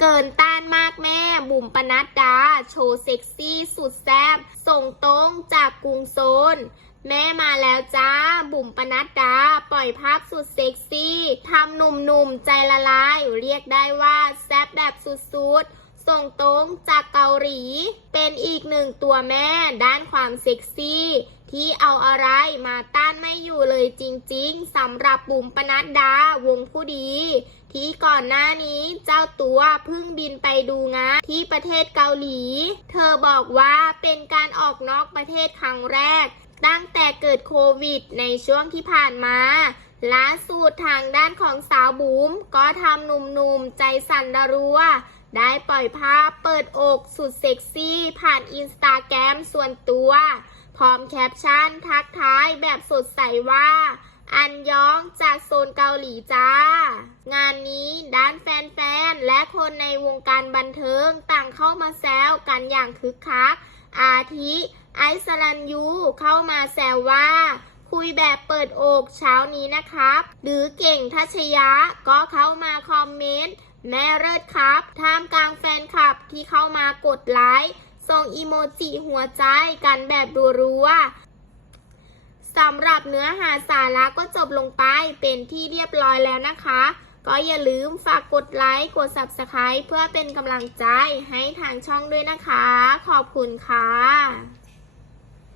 เกินต้านมากแม่ บุ๋มปนัดดา โชว์เซ็กซี่สุดแซ่บส่งตรงจากกรุงโซน แม่มาแล้วจ้า บุ๋มปนัดดา ปล่อยภาพสุดเซ็กซี่ทำหนุ่มๆใจละลาย เรียกได้ว่าแซ่บแบบสุดๆ ส่งตรงจากเกาหลี เป็นอีกหนึ่งตัวแม่ด้านความเซ็กซี่ ที่เอาอะไรมาต้านไม่อยู่เลยจริงๆสำหรับบุ๋มปนัดดาวงผู้ดี ที่ก่อนหน้านี้เจ้าตัวเพิ่งบินไปดูงานที่ประเทศเกาหลี เธอบอกว่าเป็นการออกนอกประเทศครั้งแรก ตั้งแต่เกิดโควิดในช่วงที่ผ่านมาล่าสุดทางด้านของสาวบุ๋มก็ทำหนุ่มๆใจสั่นระรัว ได้ปล่อยภาพเปิดอกสุดเซ็กซี่ผ่านอินสตาแกรมส่วนตัว พร้อมแคปชั่นทักท้ายแบบสดใสว่า อันยองจากโซนเกาหลีจ้า งานนี้ด้านแฟนๆ และคนในวงการบันเทิงต่างเข้ามาแซวกันอย่างคึกคัก อาทิไอซ์สลันยูเข้ามาแซวว่าคุยแบบเปิดอกเช้านี้นะครับ หรือเก่งทัชยะก็เข้ามาคอมเมนต์ แม่เลิศครับ ท่ามกลางแฟนคลับที่เข้ามากดไลค์ส่งอีโมจิหัวใจกันแบบรัวๆสำหรับเนื้อหาสาระก็จบลงไปเป็นที่เรียบร้อยแล้วนะคะ ก็อย่าลืมฝากกดไลค์กด Subscribe เพื่อเป็นกำลังใจให้ทางช่องด้วยนะคะ ขอบคุณค่ะ